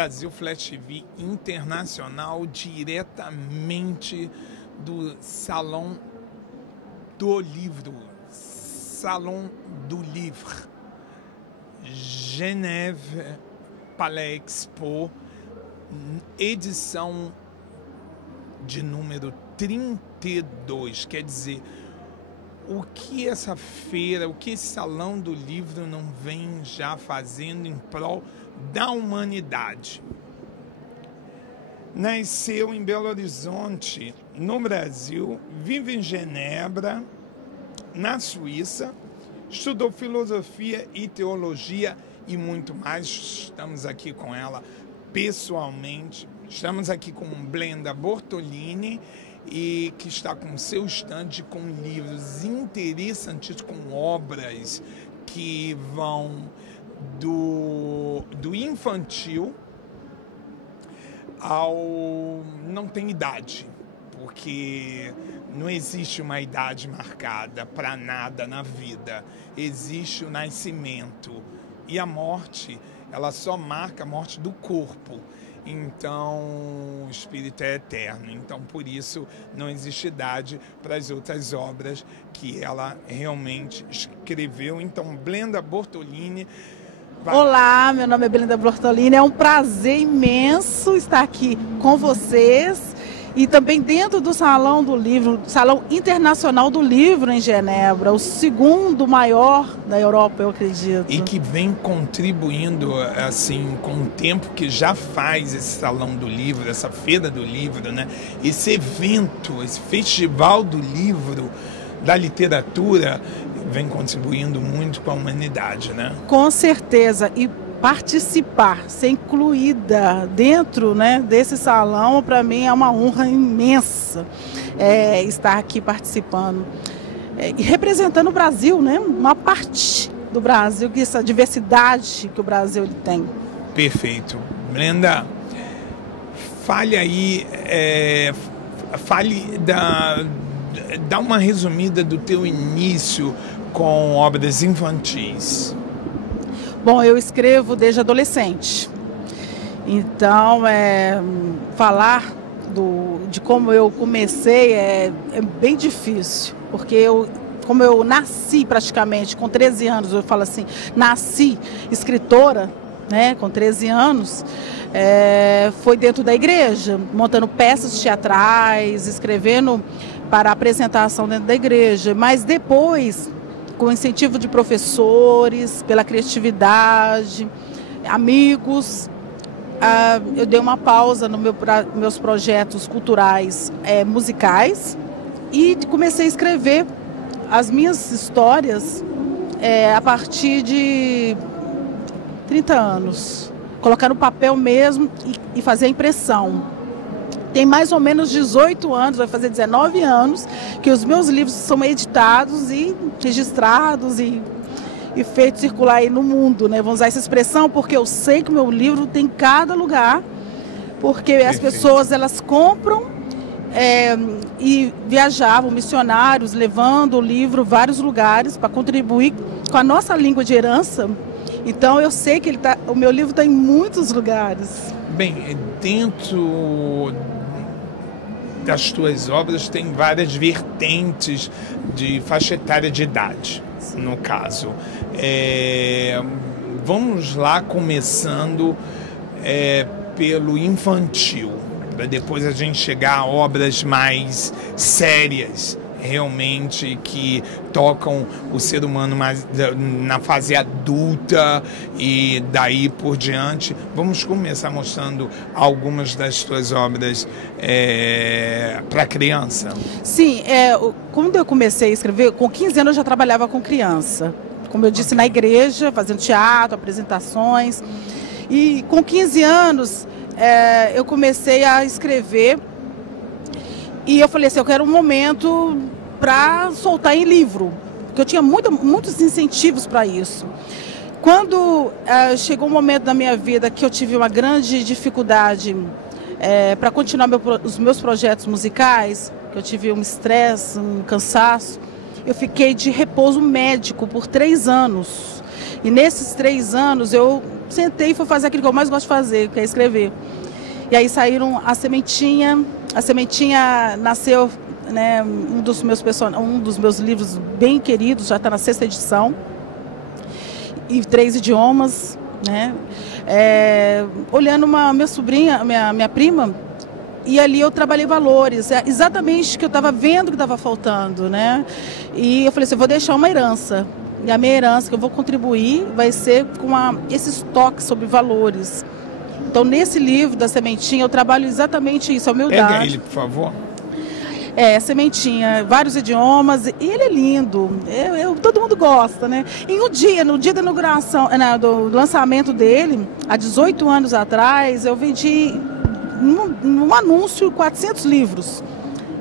Brasil Flash TV Internacional, diretamente do Salão do Livro, Salão do Livre, Geneve Palais Expo, edição de número 32, quer dizer, o que essa feira, o que esse Salão do Livro não vem já fazendo em prol da humanidade. Nasceu em Belo Horizonte, no Brasil, vive em Genebra, na Suíça, estudou filosofia e teologia e muito mais. Estamos aqui com ela pessoalmente, estamos aqui com Blenda Bortolini, e que está com seu estande com livros interessantes, com obras que vão do infantil ao não tem idade, porque não existe uma idade marcada para nada na vida. Existe o nascimento e a morte, ela só marca a morte do corpo. Então, o espírito é eterno. Então, por isso, não existe idade para as outras obras que ela realmente escreveu. Então, Blenda Bortolini. Olá, meu nome é Blenda Bortolini. É um prazer imenso estar aqui com vocês e também dentro do Salão do Livro, Salão Internacional do Livro em Genebra, o segundo maior da Europa, eu acredito. E que vem contribuindo, assim, com o tempo que já faz esse Salão do Livro, essa Feira do Livro, né? Esse evento, esse Festival do Livro, da literatura, vem contribuindo muito com a humanidade, né? Com certeza. E participar, ser incluída dentro, né, desse salão, para mim é uma honra imensa estar aqui participando e representando o Brasil, né, uma parte do Brasil, que essa diversidade que o Brasil ele tem. Perfeito. Blenda, fale aí, dá uma resumida do teu início com obras infantis. Bom, eu escrevo desde adolescente, então falar de como eu comecei é bem difícil, porque como eu nasci praticamente com 13 anos, eu falo assim, nasci escritora, né, com 13 anos, foi dentro da igreja, montando peças teatrais, escrevendo para apresentação dentro da igreja, mas depois, com o incentivo de professores, pela criatividade, amigos, eu dei uma pausa nos meus projetos culturais musicais e comecei a escrever as minhas histórias a partir de 30 anos. Colocar no papel mesmo e fazer a impressão. Tem mais ou menos 18 anos, vai fazer 19 anos, que os meus livros são editados e registrados e feitos circular aí no mundo, né? Vamos usar essa expressão porque eu sei que o meu livro tem em cada lugar, porque as pessoas elas compram e viajavam, missionários, levando o livro a vários lugares para contribuir com a nossa língua de herança. Então eu sei que o meu livro está em muitos lugares. Bem, dentro das tuas obras tem várias vertentes de faixa etária de idade, no caso. Vamos lá, começando pelo infantil, para depois a gente chegar a obras mais sérias, realmente, que tocam o ser humano mais na fase adulta e daí por diante. Vamos começar mostrando algumas das tuas obras para criança. Sim, quando eu comecei a escrever, com 15 anos eu já trabalhava com criança. Como eu disse, na igreja, fazendo teatro, apresentações. E com 15 anos eu comecei a escrever. E eu falei assim, eu quero um momento para soltar em livro, porque eu tinha muitos incentivos para isso. Quando chegou um momento da minha vida que eu tive uma grande dificuldade para continuar os meus projetos musicais, que eu tive um estresse, um cansaço, eu fiquei de repouso médico por 3 anos. E nesses 3 anos eu sentei e fui fazer aquilo que eu mais gosto de fazer, que é escrever. E aí saíram a Sementinha nasceu, né, um dos meus livros bem queridos, já está na 6ª edição, em 3 idiomas, né? Olhando minha sobrinha, minha prima, e ali eu trabalhei valores, exatamente o que eu estava vendo que estava faltando, né? E eu falei assim, eu vou deixar uma herança. E a minha herança que eu vou contribuir vai ser com esse toque sobre valores. Então, nesse livro da Sementinha, eu trabalho exatamente isso, a humildade. Pega ele, por favor. Sementinha, vários idiomas, e ele é lindo, todo mundo gosta, né? E no dia da inauguração, do lançamento dele, há 18 anos atrás, eu vendi, num anúncio, 400 livros.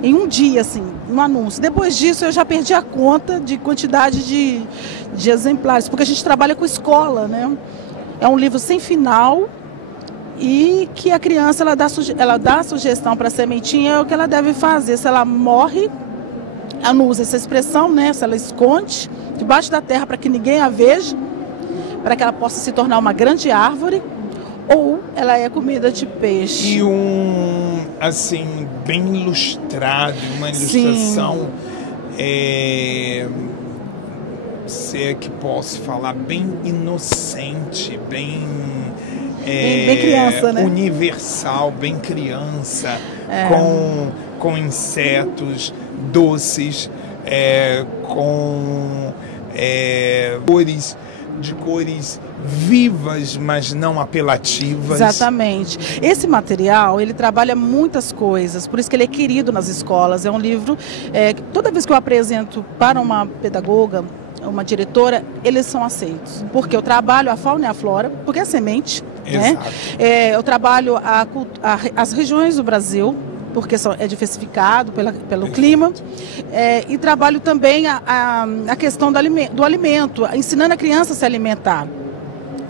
Em um dia, assim, um anúncio. Depois disso, eu já perdi a conta de quantidade de exemplares, porque a gente trabalha com escola, né? É um livro sem final e que a criança ela dá sugestão para a sementinha o que ela deve fazer. Se ela morre, ela não usa essa expressão, né? Se ela esconde debaixo da terra para que ninguém a veja, para que ela possa se tornar uma grande árvore, ou ela é comida de peixe. E assim, bem ilustrado, uma ilustração, se é que posso falar, bem inocente, bem criança, né? Universal, bem criança, com insetos doces, com cores vivas, mas não apelativas. Exatamente. Esse material, ele trabalha muitas coisas, por isso que ele é querido nas escolas. É um livro, toda vez que eu apresento para uma pedagoga, uma diretora, eles são aceitos. Porque eu trabalho a fauna e a flora, porque é semente, né? Eu trabalho as regiões do Brasil, porque é diversificado pelo clima, e trabalho também a questão do alimento, ensinando a criança a se alimentar.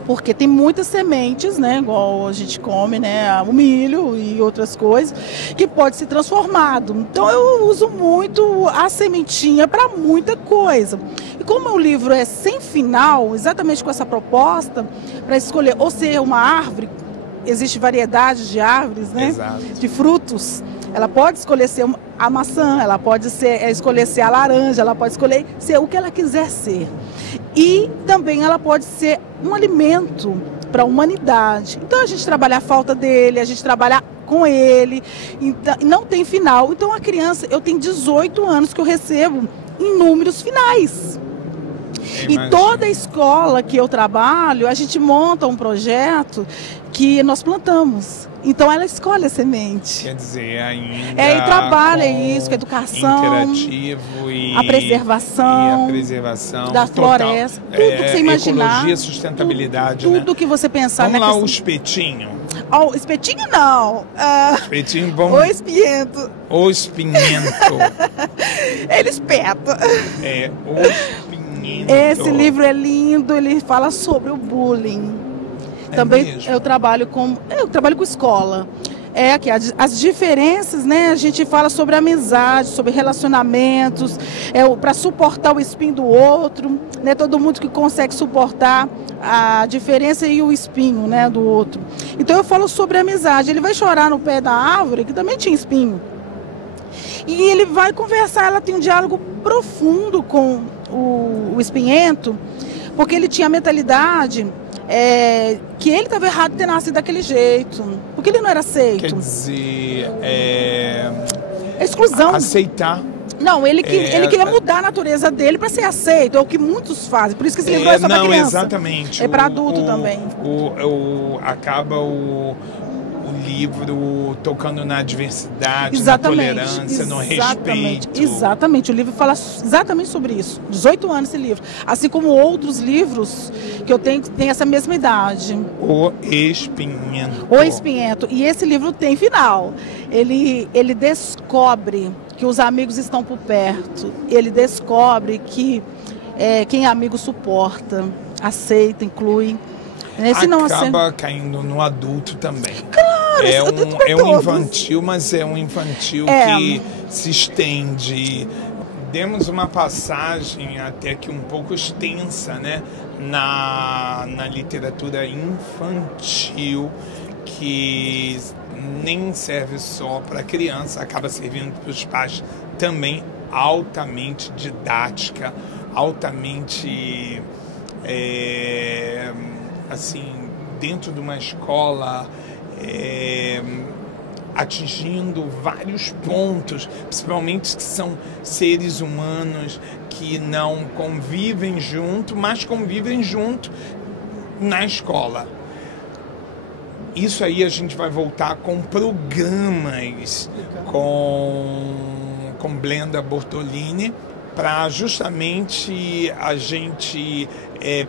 Porque tem muitas sementes, né, igual a gente come, né, o milho e outras coisas, que pode ser transformado. Então eu uso muito a sementinha para muita coisa. E como o livro é sem final, exatamente com essa proposta, para escolher ou ser uma árvore, existe variedade de árvores, né, de frutos. Ela pode escolher ser a maçã, ela pode escolher ser a laranja, ela pode escolher ser o que ela quiser ser. E também ela pode ser um alimento para a humanidade. Então a gente trabalha a falta dele, a gente trabalha com ele, então, não tem final. Então a criança, eu tenho 18 anos que eu recebo inúmeros finais. E toda a escola que eu trabalho, a gente monta um projeto que nós plantamos. Então ela escolhe a semente. Quer dizer, ainda e trabalha isso, com a educação, interativo a preservação total, da floresta, tudo que você imaginar. Ecologia, sustentabilidade, tudo que você pensar. Vamos lá, o espetinho. O espetinho não. Espetinho, vamos... O espinhento. O espinhento. Ele espeta. O espinhento. Esse livro é lindo, ele fala sobre o bullying. Também eu trabalho com escola. Aqui as diferenças, né? A gente fala sobre amizade, sobre relacionamentos, para suportar o espinho do outro, né? Todo mundo que consegue suportar a diferença e o espinho, né, do outro. Então eu falo sobre amizade. Ele vai chorar no pé da árvore, que também tinha espinho. E ele vai conversar, ela tem um diálogo profundo com o espinhento, porque ele tinha a mentalidade que ele estava errado de ter nascido daquele jeito, porque ele não era aceito. Quer dizer, exclusão. Aceitar. Não, ele queria mudar a natureza dele para ser aceito, é o que muitos fazem, por isso que esse livro é só para criança. Exatamente. É para adulto também. Acaba o livro tocando na diversidade, exatamente, na tolerância, no respeito. Exatamente, o livro fala exatamente sobre isso. 18 anos esse livro. Assim como outros livros que eu tenho que tem essa mesma idade. O Espinhento. O Espinhento. E esse livro tem final. Ele descobre que os amigos estão por perto. Ele descobre que quem é amigo suporta, aceita, inclui. Acaba caindo no adulto também. Claro, é um infantil, mas é um infantil que se estende demos uma passagem até que um pouco extensa, né, na literatura infantil, que nem serve só para criança, acaba servindo para os pais também, altamente didática, altamente assim, dentro de uma escola, atingindo vários pontos, principalmente que são seres humanos que não convivem junto, mas convivem junto na escola. Isso aí a gente vai voltar com programas com Blenda Bortolini, para justamente a gente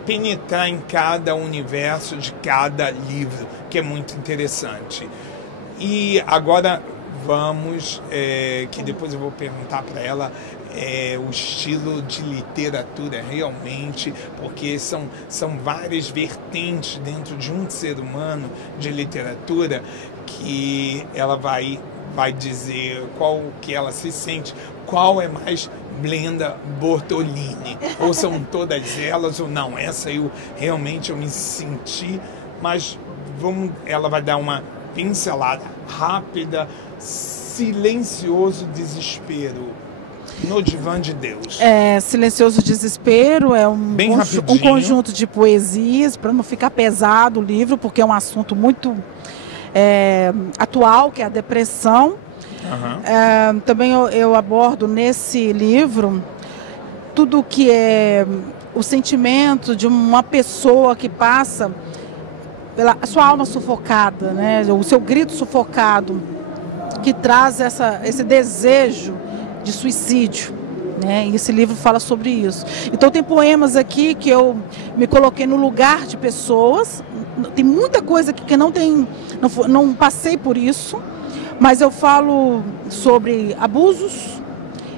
penetrar em cada universo de cada livro, que é muito interessante. E agora vamos, que depois eu vou perguntar para ela o estilo de literatura realmente, porque são várias vertentes dentro de um ser humano de literatura, que ela vai dizer qual que ela se sente, qual é mais Blenda Bortolini, ou são todas elas ou não. Essa eu me senti, mas ela vai dar uma pincelada rápida. Silencioso Desespero, no Divã de Deus. Silencioso Desespero é um conjunto de poesias, para não ficar pesado o livro, porque é um assunto muito atual, que é a depressão. Uhum. Também eu abordo nesse livro tudo que é o sentimento de uma pessoa que passa pela sua alma sufocada, né? O seu grito sufocado, que traz esse desejo de suicídio, né? E esse livro fala sobre isso. Então tem poemas aqui que eu me coloquei no lugar de pessoas. Tem muita coisa aqui que não passei por isso, mas eu falo sobre abusos,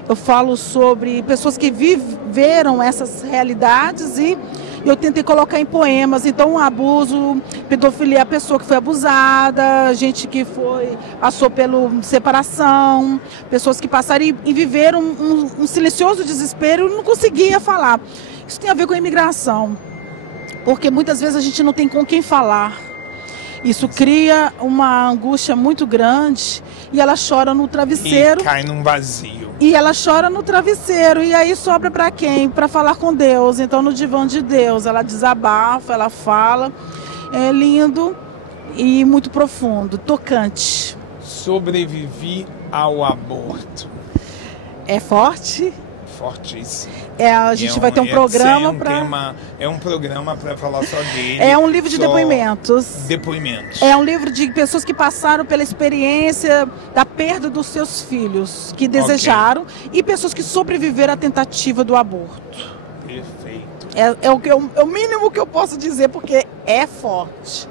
eu falo sobre pessoas que viveram essas realidades e eu tentei colocar em poemas. Então, abuso, pedofilia, a pessoa que foi abusada, gente que passou pela separação, pessoas que passaram e viveram um silencioso desespero e não conseguia falar. Isso tem a ver com a imigração, porque muitas vezes a gente não tem com quem falar. Isso cria uma angústia muito grande e ela chora no travesseiro. E cai num vazio. E ela chora no travesseiro. E aí sobra para quem? Para falar com Deus. Então, no Divã de Deus, ela desabafa, ela fala. É lindo e muito profundo, tocante. Sobrevivi ao aborto. É forte? Fortíssimo. A gente vai ter um programa para... É um programa para falar só dele. É um livro de depoimentos. Depoimentos. É um livro de pessoas que passaram pela experiência da perda dos seus filhos, que desejaram, e pessoas que sobreviveram à tentativa do aborto. Perfeito. É o mínimo que eu posso dizer, porque é forte.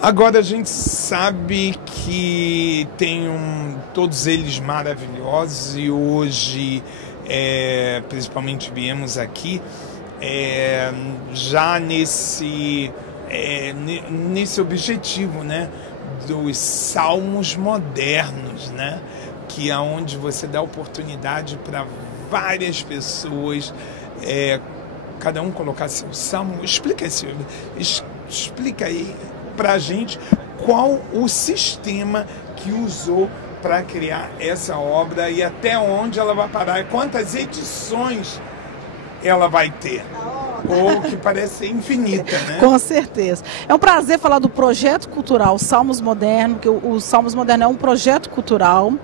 Agora a gente sabe que tem todos eles maravilhosos, e hoje, principalmente viemos aqui, já nesse objetivo, né, dos salmos modernos, né, que é onde você dá oportunidade para várias pessoas, cada um colocar seu salmo. Explica aí para a gente qual o sistema que usou para criar essa obra e até onde ela vai parar, quantas edições ela vai ter, ou que parece ser infinita, né? Com certeza. É um prazer falar do projeto cultural Salmos Modernos, que o Salmos Modernos é um projeto cultural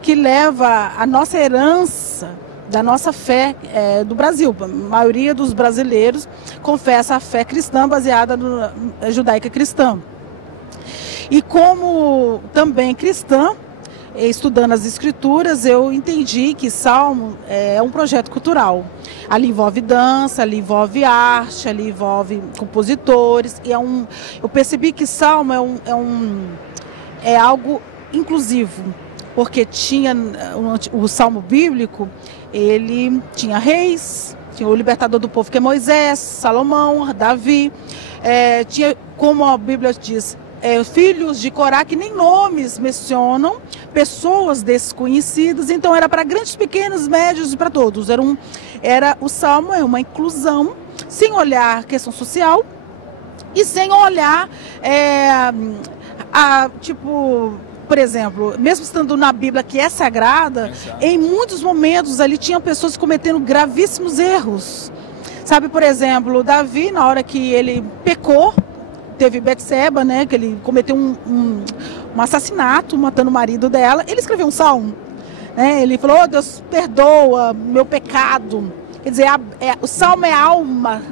que leva a nossa herança da nossa fé do Brasil. A maioria dos brasileiros confessa a fé cristã baseada na judaica cristã. E como também cristã, estudando as escrituras, eu entendi que Salmo é um projeto cultural. Ali envolve dança, ali envolve arte, ali envolve compositores. E eu percebi que Salmo é algo inclusivo, porque tinha o Salmo bíblico, ele tinha reis, tinha o libertador do povo, que é Moisés, Salomão, Davi. Tinha, como a Bíblia diz, filhos de Corá, que nem nomes mencionam, pessoas desconhecidas. Então era para grandes, pequenos, médios e para todos. O Salmo é uma inclusão, sem olhar questão social e sem olhar, por exemplo, mesmo estando na Bíblia, que é sagrada, em muitos momentos ali tinham pessoas cometendo gravíssimos erros. Sabe, por exemplo, Davi, na hora que ele pecou, teve Betseba, né, que ele cometeu um assassinato, matando o marido dela, ele escreveu um salmo. Né, ele falou: oh, Deus, perdoa meu pecado. Quer dizer, o salmo é alma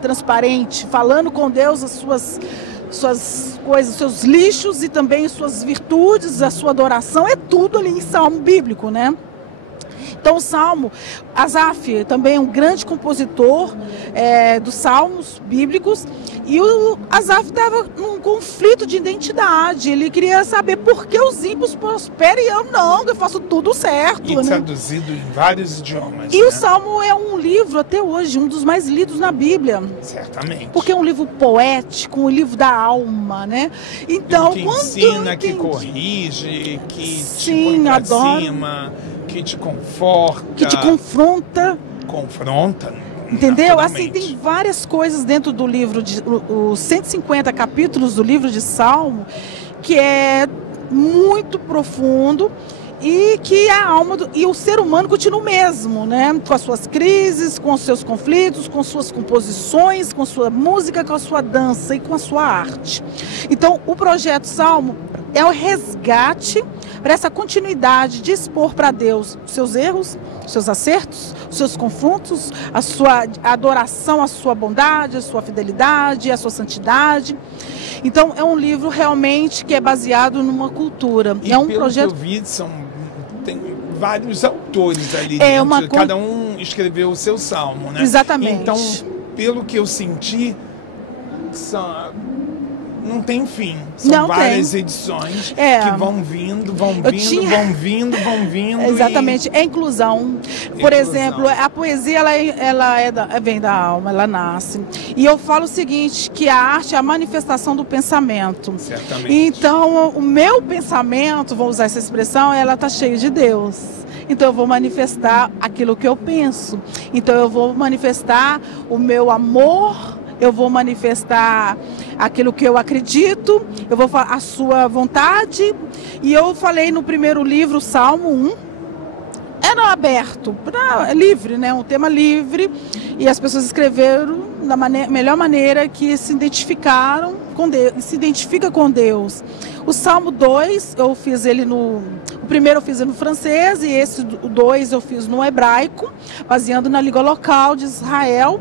transparente, falando com Deus as suas coisas, seus lixos e também suas virtudes, a sua adoração, é tudo ali em salmo bíblico, né? Então o Salmo, Asaf também é um grande compositor dos salmos bíblicos, e o Asaf estava num conflito de identidade. Ele queria saber por que os ímpios prosperam e eu não, eu faço tudo certo. E traduzido em vários idiomas. E o Salmo é um livro, até hoje, um dos mais lidos na Bíblia. Certamente. Porque é um livro poético, um livro da alma, né? Então, que ensina, que corrige, que te põe pra cima, que te conforta. Que te confronta. Confronta. Entendeu? Assim, tem várias coisas dentro do livro, os 150 capítulos do livro de Salmo, que é muito profundo e que a alma e o ser humano continua o mesmo, né? Com as suas crises, com os seus conflitos, com suas composições, com sua música, com a sua dança e com a sua arte. Então, o projeto Salmo é o resgate para essa continuidade de expor para Deus os seus erros, os seus acertos, os seus confrontos, a sua adoração, a sua bondade, a sua fidelidade, a sua santidade. Então, é um livro realmente que é baseado numa cultura. E é um pelo projeto. Que eu vi, tem vários autores ali dentro. Cada um escreveu o seu salmo, né? Exatamente. Então, pelo que eu senti, não tem fim. São várias edições que vão vindo. Exatamente, é inclusão. Por exemplo, a poesia vem da alma, ela nasce. E eu falo o seguinte, que a arte é a manifestação do pensamento. Certamente. Então, o meu pensamento, vou usar essa expressão, ela está cheia de Deus. Então eu vou manifestar aquilo que eu penso. Então eu vou manifestar o meu amor, eu vou manifestar aquilo que eu acredito, eu vou falar a sua vontade. E eu falei no primeiro livro, Salmo 1, era aberto, livre, né? Um tema livre, e as pessoas escreveram da melhor maneira que se identificaram com Deus, se identifica com Deus. O Salmo 2, eu fiz ele o primeiro eu fiz no francês, e esse o 2 eu fiz no hebraico, baseando na língua local de Israel.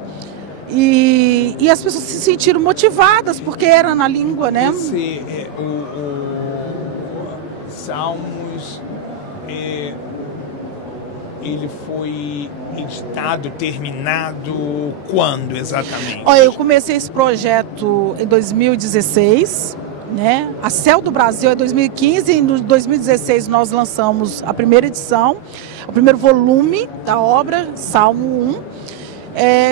E as pessoas se sentiram motivadas, porque era na língua, né? Esse o Salmos, ele foi editado, terminado, quando exatamente? Olha, eu comecei esse projeto em 2016, né? A Céu do Brasil é 2015, e em 2016 nós lançamos a primeira edição, o primeiro volume da obra, Salmo 1.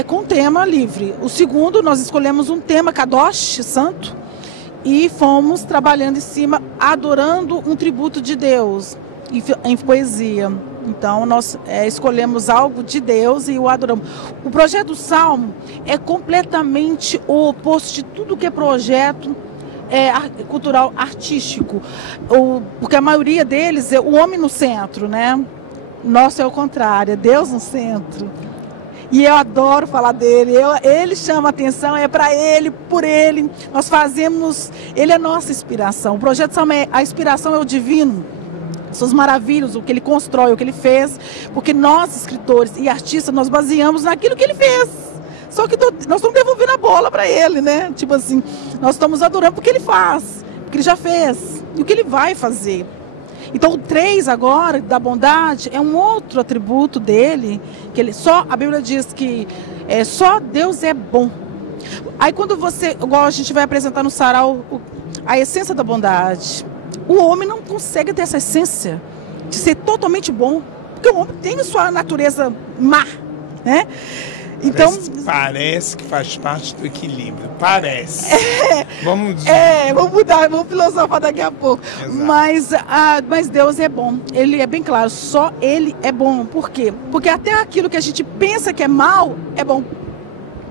Com tema livre. O segundo, nós escolhemos um tema, Kadosh, santo, e fomos trabalhando em cima, adorando um tributo de Deus, em poesia. Então, nós escolhemos algo de Deus e o adoramos. O projeto do Salmo é completamente o oposto de tudo que é projeto cultural, artístico. Porque a maioria deles é o homem no centro, né? Nosso é o contrário, é Deus no centro. E eu adoro falar dele, ele chama a atenção, é para ele, por ele. Nós fazemos, ele é nossa inspiração. O projeto Salmo, a inspiração é o divino. Suas maravilhas, o que ele constrói, o que ele fez. Porque nós, escritores e artistas, nós baseamos naquilo que ele fez. Só que nós estamos devolvendo a bola para ele, né? Tipo assim, nós estamos adorando porque ele faz, porque ele já fez e o que ele vai fazer. Então o 3 agora, da bondade, é um outro atributo dele, que a Bíblia diz que só Deus é bom. Aí quando igual a gente vai apresentar no sarau, a essência da bondade, o homem não consegue ter essa essência de ser totalmente bom, porque o homem tem sua natureza má, né? Então, parece que faz parte do equilíbrio. Parece. Vamos mudar, vamos filosofar daqui a pouco. Mas Deus é bom. Ele é bem claro, só Ele é bom. Por quê? Porque até aquilo que a gente pensa que é mal, é bom.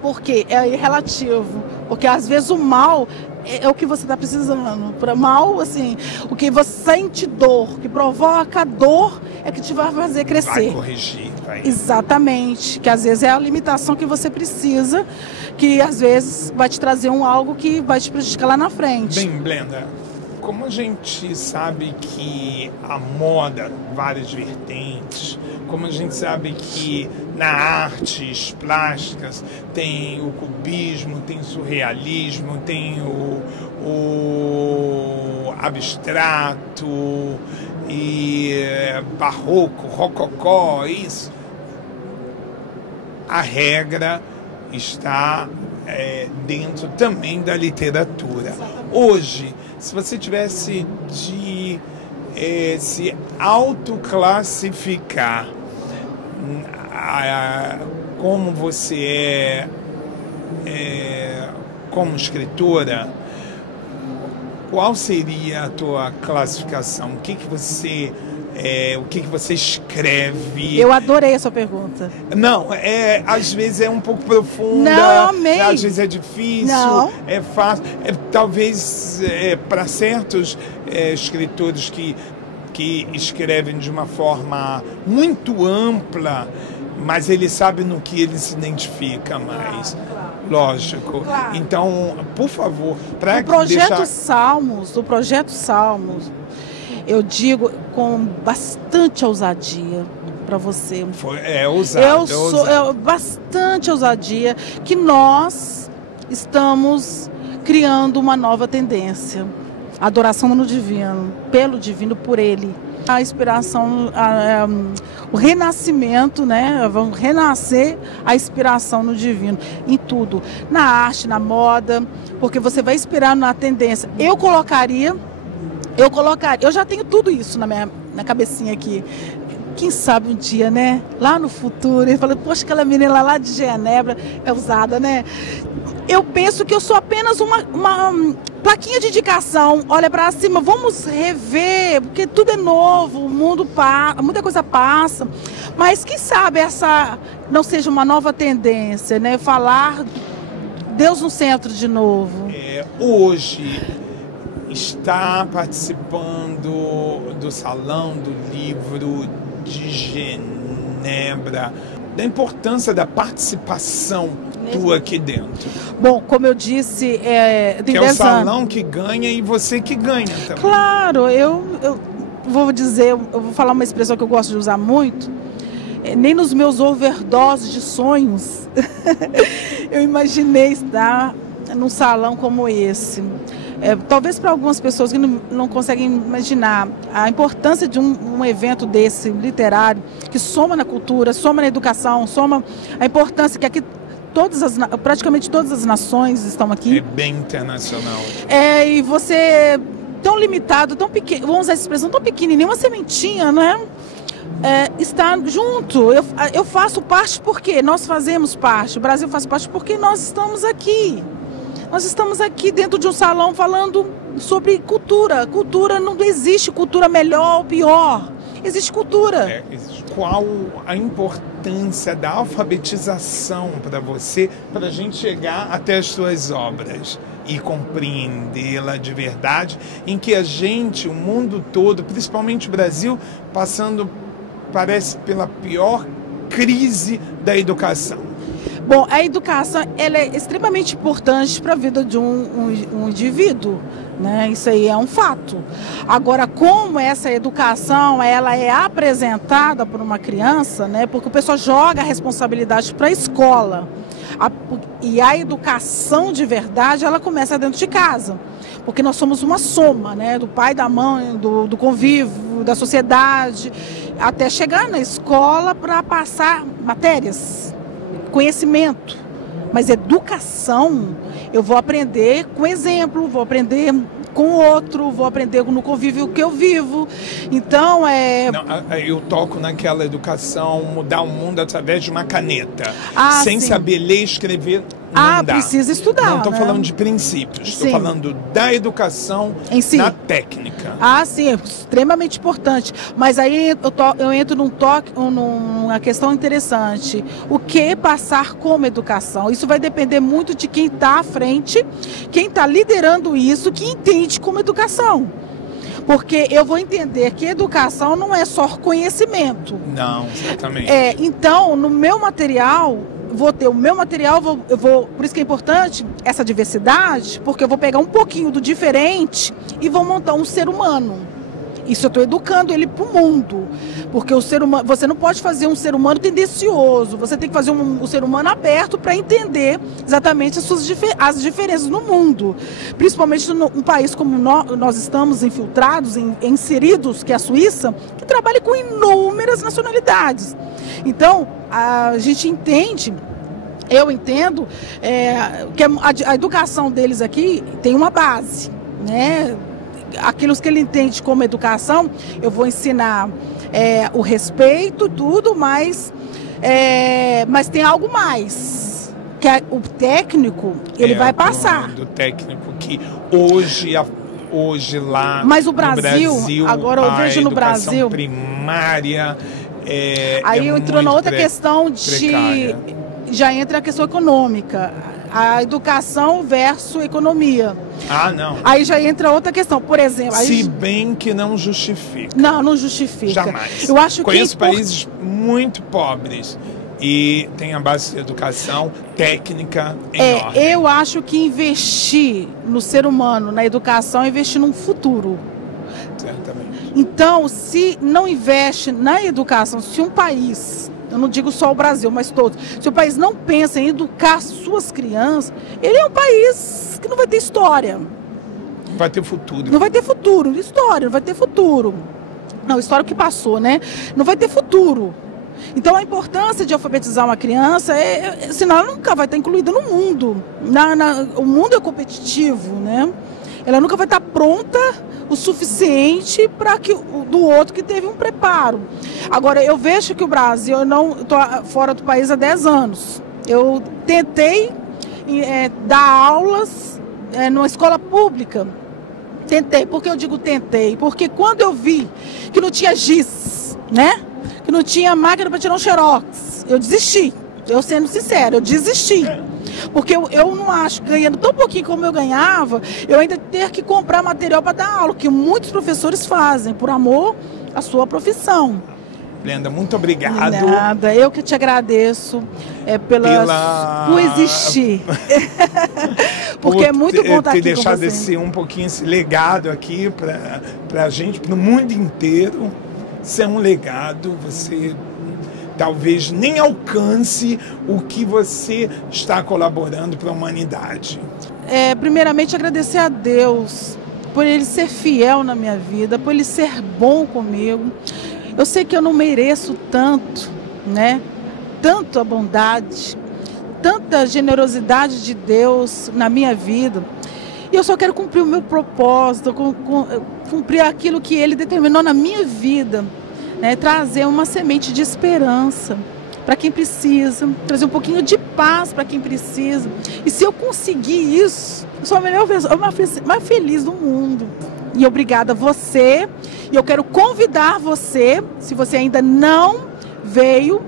Porque é relativo. Porque às vezes o mal é o que você está precisando. Para mal, assim, o que você sente dor, que provoca dor, é que te vai fazer crescer. Vai corrigir. Exatamente, que às vezes é a limitação que você precisa, que às vezes vai te trazer algo que vai te prejudicar lá na frente. Bem, Blenda, como a gente sabe que a moda, várias vertentes, como a gente sabe que na artes plásticas tem o cubismo, tem o surrealismo, tem o abstrato e barroco, rococó, isso. A regra está dentro também da literatura. Hoje, se você tivesse de se autoclassificar como você como escritora, qual seria a tua classificação? O que você escreve? Eu adorei a sua pergunta. Não, às vezes é um pouco profunda. Não, eu amei. Às vezes é difícil. Não. É fácil. Talvez para certos escritores que escrevem de uma forma muito ampla, mas ele sabe no que ele se identifica mais. Lógico. Claro. Então, por favor, para do projeto Salmos, eu digo com bastante ousadia para você. É ousado. Bastante ousadia que nós estamos criando uma nova tendência. Adoração no divino, pelo divino, por ele. A inspiração, o renascimento, né? Vamos renascer a inspiração no divino, em tudo. Na arte, na moda, porque você vai inspirar na tendência. Eu já tenho tudo isso na cabecinha aqui. Quem sabe um dia, né? Lá no futuro, ele fala, poxa, aquela menina lá de Genebra é usada, né? Eu penso que eu sou apenas uma plaquinha de indicação. Olha para cima, vamos rever, porque tudo é novo, o mundo passa, muita coisa passa. Mas quem sabe essa não seja uma nova tendência, né? Falar Deus no centro de novo. Hoje está participando do Salão do Livro de Genebra, da importância da participação tua aqui dentro. Bom, como eu disse, que é o salão que ganha e você que ganha também. Claro, eu vou dizer, eu vou falar uma expressão que eu gosto de usar muito. Nem nos meus overdoses de sonhos eu imaginei estar num salão como esse. Talvez para algumas pessoas que não conseguem imaginar a importância de um evento desse, literário, que soma na cultura, soma na educação, soma a importância que aqui praticamente todas as nações estão aqui. É bem internacional. E você, tão limitado, tão pequeno, vamos usar essa expressão, tão pequenininho, uma sementinha, né? Está junto. Eu faço parte porque nós fazemos parte, o Brasil faz parte porque nós estamos aqui. Nós estamos aqui dentro de um salão falando sobre cultura. Cultura, não existe cultura melhor ou pior. Existe cultura. Qual a importância da alfabetização para você, para a gente chegar até as suas obras e compreendê-la de verdade, em que a gente, o mundo todo, principalmente o Brasil, passando, parece, pela pior crise da educação? Bom, a educação ela é extremamente importante para a vida de um indivíduo, né? Isso aí é um fato. Agora, como essa educação ela é apresentada por uma criança, né? Porque o pessoal joga a responsabilidade para a escola. E a educação de verdade, ela começa dentro de casa. Porque nós somos uma soma, né? Do pai, da mãe, do convívio, da sociedade, até chegar na escola para passar matérias. Conhecimento, Mas educação, eu vou aprender com exemplo, vou aprender com o outro, vou aprender no convívio que eu vivo. Então, eu toco naquela educação, mudar o mundo através de uma caneta. Sem sim. saber ler e escrever, não dá. Precisa estudar. Não estou né? falando de princípios, estou falando da educação em si. na técnica. Sim, é extremamente importante. Mas aí eu entro numa questão interessante. O que passar como educação? Isso vai depender muito de quem está à frente, quem está liderando isso, que entende como educação. Porque eu vou entender que educação não é só conhecimento. Não, exatamente. Então, no meu material, por isso que é importante essa diversidade, porque eu vou pegar um pouquinho do diferente e vou montar um ser humano. Isso eu estou educando ele para o mundo. Porque o ser humano, você não pode fazer um ser humano tendencioso, você tem que fazer um ser humano aberto para entender exatamente as diferenças no mundo. Principalmente num país como nós estamos infiltrados, inseridos, que é a Suíça, que trabalha com inúmeras nacionalidades. Então, a gente entende, eu entendo, que a educação deles aqui tem uma base, né? Aquilo que ele entende como educação, eu vou ensinar o respeito, tudo, mas tem algo mais, que o técnico, ele vai passar. Do técnico que hoje lá mas o Brasil, agora eu vejo no Brasil, primária aí eu entro na outra questão precária. Já entra a questão econômica, a educação versus economia. Não. Aí já entra outra questão, por exemplo... Se bem que não justifica. Não justifica. Jamais. Eu acho Conheço países muito pobres e tem a base de educação técnica enorme. Eu acho que investir no ser humano, na educação, é investir num futuro. Certamente. Então, se não investe na educação, se um país... Eu não digo só o Brasil, mas todos. Se o país não pensa em educar suas crianças, ele é um país que não vai ter história. Não vai ter futuro. Não vai ter futuro. História, não vai ter futuro. Não, história que passou, né? Não vai ter futuro. Então, a importância de alfabetizar uma criança senão ela nunca vai estar incluída no mundo. O mundo é competitivo, né? Ela nunca vai estar pronta o suficiente para que do outro que teve um preparo. Agora, eu vejo que o Brasil, eu não estou fora do país há 10 anos. Eu tentei dar aulas numa escola pública. Tentei. Por que eu digo tentei? Porque quando eu vi que não tinha giz, né? Que não tinha máquina para tirar um xerox, eu desisti. Eu sendo sincera, eu desisti. Porque eu não acho, ganhando tão pouquinho como eu ganhava, eu ainda ter que comprar material para dar aula, que muitos professores fazem, por amor à sua profissão. Brenda, muito obrigado. Nada, eu que te agradeço por existir. Porque é muito bom estar aqui com você. Ter deixado um pouquinho esse legado aqui para a gente, para o mundo inteiro. Isso é um legado, você... talvez nem alcance o que você está colaborando para a humanidade. Primeiramente, agradecer a Deus por Ele ser fiel na minha vida, por Ele ser bom comigo. Eu sei que eu não mereço tanto, né? Tanto a bondade, tanta generosidade de Deus na minha vida. E eu só quero cumprir o meu propósito, cumprir aquilo que Ele determinou na minha vida. Trazer uma semente de esperança para quem precisa, trazer um pouquinho de paz para quem precisa. E se eu conseguir isso, eu sou a melhor pessoa, mais feliz do mundo. E obrigada a você. E eu quero convidar você, se você ainda não veio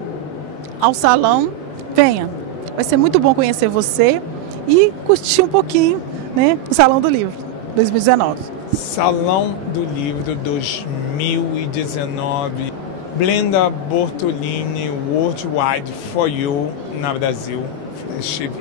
ao salão, venha. Vai ser muito bom conhecer você e curtir um pouquinho, né, o Salão do Livro 2019. Salão do Livro 2019. Brenda Bortolini, Worldwide for You, na Brasil Flash TV.